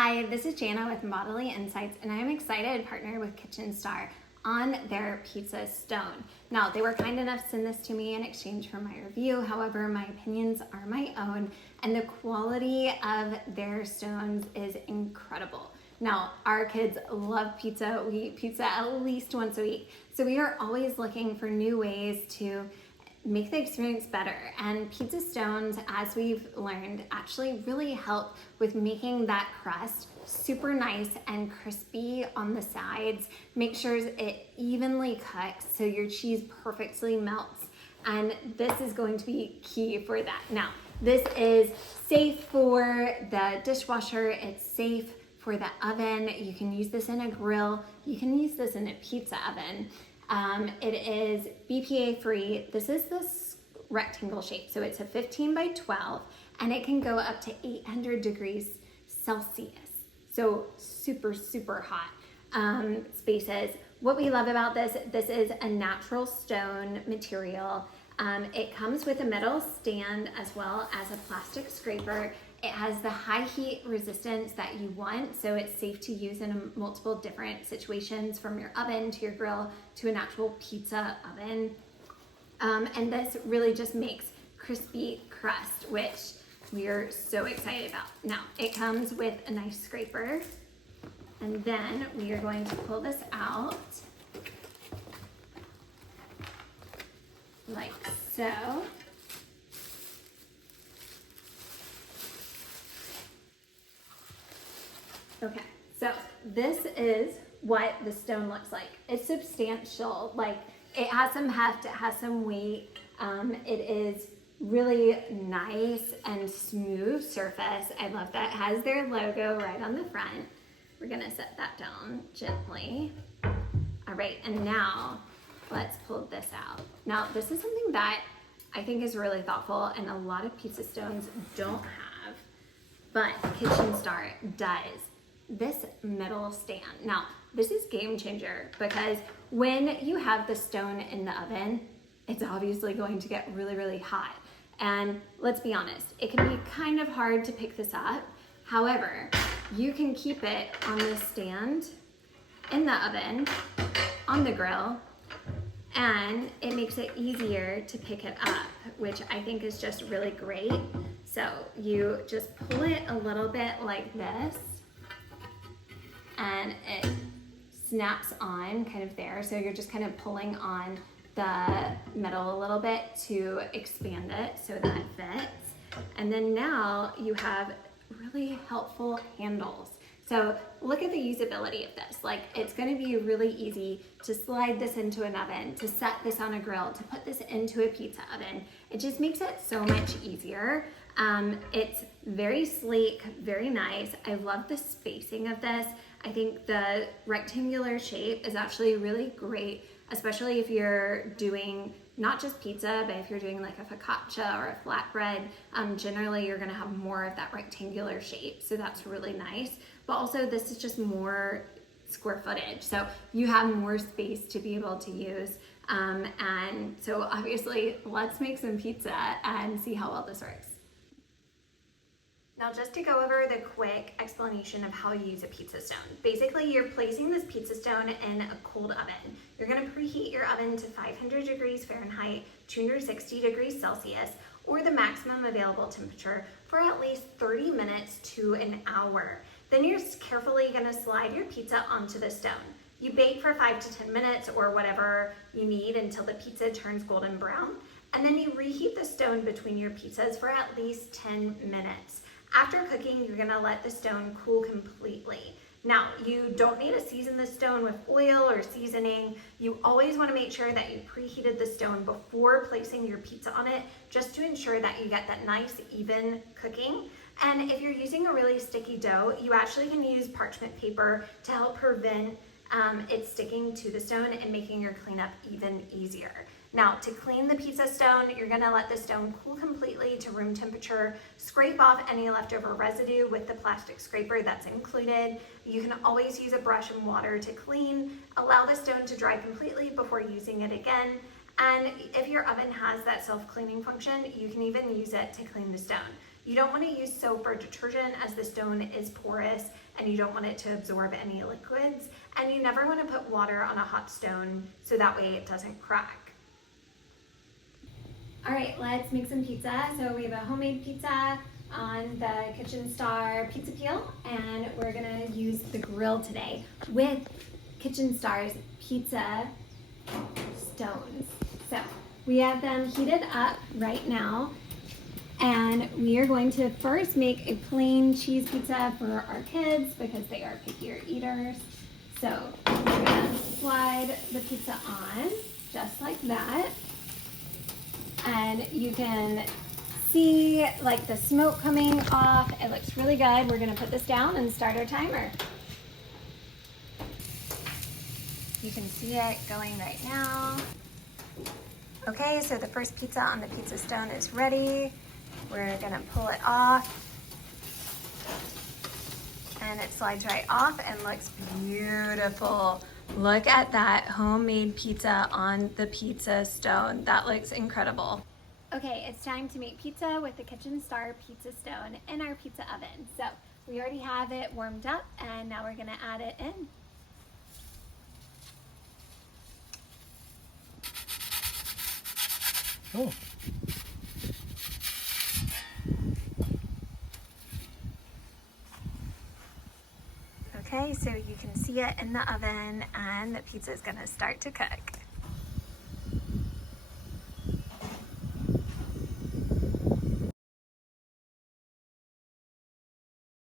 Hi, this is Jana with Modelly Insights, and I am excited to partner with KitchenStar on their pizza stone. Now, they were kind enough to send this to me in exchange for my review. However, my opinions are my own, and the quality of their stones is incredible. Now, our kids love pizza. We eat pizza at least once a week, so we are always looking for new ways to make the experience better. And pizza stones, as we've learned, actually really help with making that crust super nice and crispy on the sides. Make sure it evenly cooks so your cheese perfectly melts. And this is going to be key for that. Now, this is safe for the dishwasher. It's safe for the oven. You can use this in a grill. You can use this in a pizza oven. It is BPA free. This is this rectangle shape. So it's a 15 by 12 and it can go up to 800 degrees Celsius. So super, super hot spaces. What we love about this is a natural stone material. It comes with a metal stand as well as a plastic scraper. It has the high heat resistance that you want, so it's safe to use in multiple different situations, from your oven to your grill to an actual pizza oven. And this really just makes crispy crust, which we are so excited about. Now, it comes with a nice scraper, and then we are going to pull this out like so. Okay, so this is what the stone looks like. It's substantial, like it has some heft, it has some weight. It is really nice and smooth surface. I love that. It has their logo right on the front. We're gonna set that down gently. All right, and now let's pull this out. Now, this is something that I think is really thoughtful and a lot of pizza stones don't have, but KitchenStar does. This metal stand. Now, this is game changer because when you have the stone in the oven, it's obviously going to get really, really hot. And let's be honest, it can be kind of hard to pick this up. However, you can keep it on the stand, in the oven, on the grill, and it makes it easier to pick it up, which I think is just really great. So you just pull it a little bit like this, and it snaps on kind of there. So you're just kind of pulling on the metal a little bit to expand it so that it fits. And then now you have really helpful handles. So look at the usability of this. Like, it's gonna be really easy to slide this into an oven, to set this on a grill, to put this into a pizza oven. It just makes it so much easier. It's very sleek, very nice. I love the spacing of this. I think the rectangular shape is actually really great, especially if you're doing not just pizza, but if you're doing like a focaccia or a flatbread. Generally you're gonna have more of that rectangular shape, so that's really nice. But also this is just more square footage, so you have more space to be able to use. And so obviously, let's make some pizza and see how well this works. Now, just to go over the quick explanation of how you use a pizza stone. Basically, you're placing this pizza stone in a cold oven. You're gonna preheat your oven to 500 degrees Fahrenheit, 260 degrees Celsius, or the maximum available temperature for at least 30 minutes to an hour. Then you're carefully gonna slide your pizza onto the stone. You bake for 5 to 10 minutes or whatever you need until the pizza turns golden brown. And then you reheat the stone between your pizzas for at least 10 minutes. After cooking, you're gonna let the stone cool completely. Now, you don't need to season the stone with oil or seasoning. You always wanna make sure that you preheated the stone before placing your pizza on it, just to ensure that you get that nice, even cooking. And if you're using a really sticky dough, you actually can use parchment paper to help prevent it sticking to the stone and making your cleanup even easier. Now, to clean the pizza stone, you're gonna let the stone cool completely to room temperature, scrape off any leftover residue with the plastic scraper that's included. You can always use a brush and water to clean, allow the stone to dry completely before using it again. And if your oven has that self-cleaning function, you can even use it to clean the stone. You don't want to use soap or detergent as the stone is porous and you don't want it to absorb any liquids. And you never want to put water on a hot stone so that way it doesn't crack. All right, let's make some pizza. So we have a homemade pizza on the KitchenStar pizza peel, and we're gonna use the grill today with KitchenStar's pizza stones. So we have them heated up right now, and we are going to first make a plain cheese pizza for our kids because they are pickier eaters. So we're gonna slide the pizza on just like that, and you can see like the smoke coming off. It looks really good. We're gonna put this down and start our timer. You can see it going right now. Okay, so the first pizza on the pizza stone is ready. We're gonna pull it off. And it slides right off and looks beautiful. Look at that homemade pizza on the pizza stone. That looks incredible. Okay, it's time to make pizza with the KitchenStar pizza stone in our pizza oven. So we already have it warmed up, and now we're gonna add it in. Oh. Okay, so you can see it in the oven, and the pizza is gonna start to cook.